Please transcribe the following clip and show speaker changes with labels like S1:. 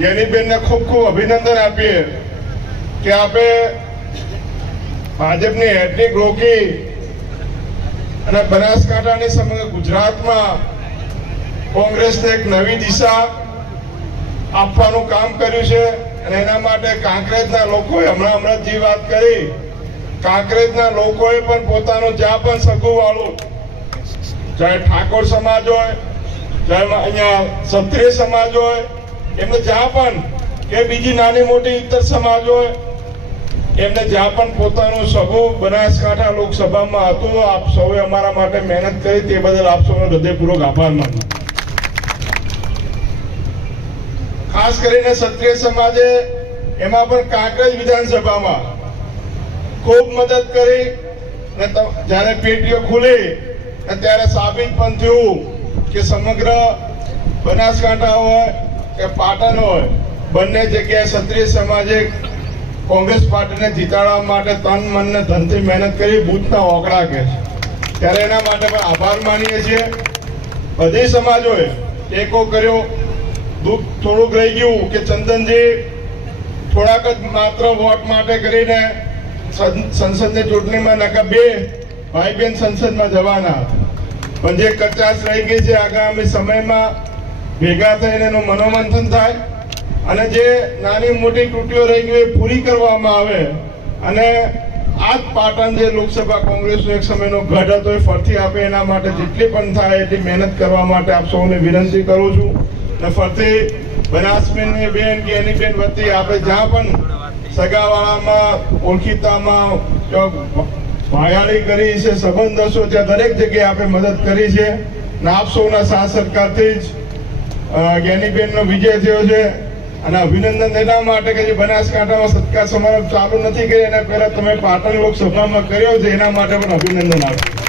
S1: જ્ઞાનીબેનને ખૂબ ખૂબ અભિનંદન આપીએ કે આપે ભાજપની હેટ્રિક રોકી અને બનાસકાંઠાની સમગ્ર ગુજરાતમાં કોંગ્રેસને એક નવી દિશા આપવાનું કામ કર્યું છે અને એના માટે કાંકરેજના લોકોએ હમણાં હમણાં જે વાત કરી, કાંકરેજના લોકોએ પણ પોતાનું જ્યાં પણ સગું વાળું ચાહે ઠાકોર સમાજ હોય, ચાહે અહીંયા ક્ષત્રિય સમાજ હોય એમને જ્યાં પણ કે બીજી નાની મોટી ઇતર સમાજ હોય, એમને જ્યાં પણ પોતાનું સભો બનાસકાંઠા લોકસભામાં હતું, આપ સૌએ અમારા માટે મહેનત કરી, તે બદલ આપ સૌનો હૃદયપૂર્વક આભાર માનું. ખાસ કરીને ક્ષત્રિય સમાજે એમાં પણ કાંકરેજ વિધાનસભામાં ખૂબ મદદ કરી અને જ્યારે પેટીઓ ખુલી ત્યારે સાબિત પણ થયું કે સમગ્ર બનાસકાંઠા હોય કે પાટણ હોય, બંને જગ્યાએ ક્ષત્રિય સમાજે કોંગ્રેસ પાર્ટીને જીતાડવા માટે તન, મન ને ધનથી મહેનત કરી બૂથના ઓકળા કે ત્યારે એના માટે પણ આભાર માનીએ છીએ. બધી સમાજોએ ટેકો કર્યો. દુઃખ થોડુંક રહી ગયું કે ચંદનજી થોડાક જ માત્ર વોટ માટે કરીને સંસદની ચૂંટણીમાં નકા બે ભાઈ બેન સંસદમાં જવાના. પણ જે કચાશ રહી ગઈ છે આગામી સમયમાં ભેગા થઈને એનું મનોમંથન થાય અને જે નાની મોટી ત્રુટીઓ રહી ગઈ એ પૂરી કરવામાં આવે. અને આ જ પાટણ જે લોકસભા કોંગ્રેસનો એક સમયનો ગઢ હતો એ ફરતી આપે એના માટે જેટલી પણ થાય એટલી મહેનત કરવા માટે આપ સૌને વિનંતી કરું છું. અને ફરતી બનાસબેનની બેન કે એની બેન વતી આપણે જ્યાં પણ સગાવાળામાં, ઓળખીતામાં ભાયાળી કરી છે, સંબંધો છે ત્યાં દરેક જગ્યાએ આપણે મદદ કરી છે. અને આપ સૌના સાથ સરકારથી જ જ્ઞાનીબેનનો વિજય થયો છે. અને અભિનંદન એના માટે કે જે બનાસકાંઠામાં સત્કાર સમારંભ ચાલુ નથી કર્યો, એના પહેલા તમે પાટણ લોકસભામાં કર્યો છે, એના માટે પણ અભિનંદન આપો